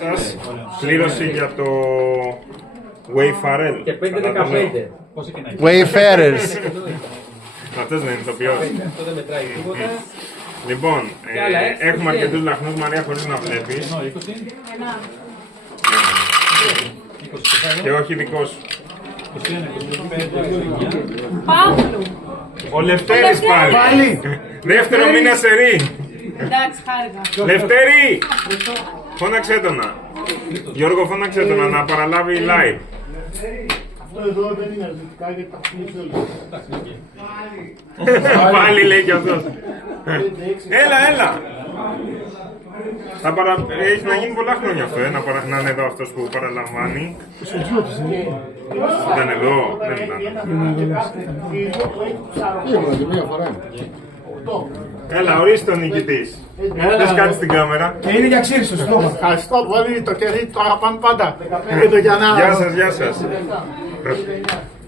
Σας κλήρωση για το Wayfarer. Και 5-15. Wayfarers. Αυτός δεν είναι ηθοποιός. Αυτό δεν μετράει τίποτα. Λοιπόν, Και άλλα, έχουμε 21. αρκετούς λαχνούς, Μαρία, χωρίς να βλέπεις. Και όχι δικό σου. Παύλου. Ο Λευτέρης πάλι. Δεύτερο μήνα σερί. Εντάξει, χάρηκα. Λευτέρη! Φώναξε τον να. Γιώργο, φώναξε τον να παραλάβει live. Αυτό εδώ δεν είναι αρνητικά γιατί τα χρησιμοποιήσω όλοι. Πάλι λέει κι αυτός. Έλα. Έχει να γίνει πολλά χρόνια αυτό, να είναι εδώ αυτός που παραλαμβάνει. Ήταν εδώ, δεν ήταν. Μία φορά. Έλα, ορίστε τον νικητής. Πες κάτι στην κάμερα. Και είναι για ξύρισο, σωστό. Ευχαριστώ πολύ, το κερί το αγαπάνε πάντα. Γεια σας.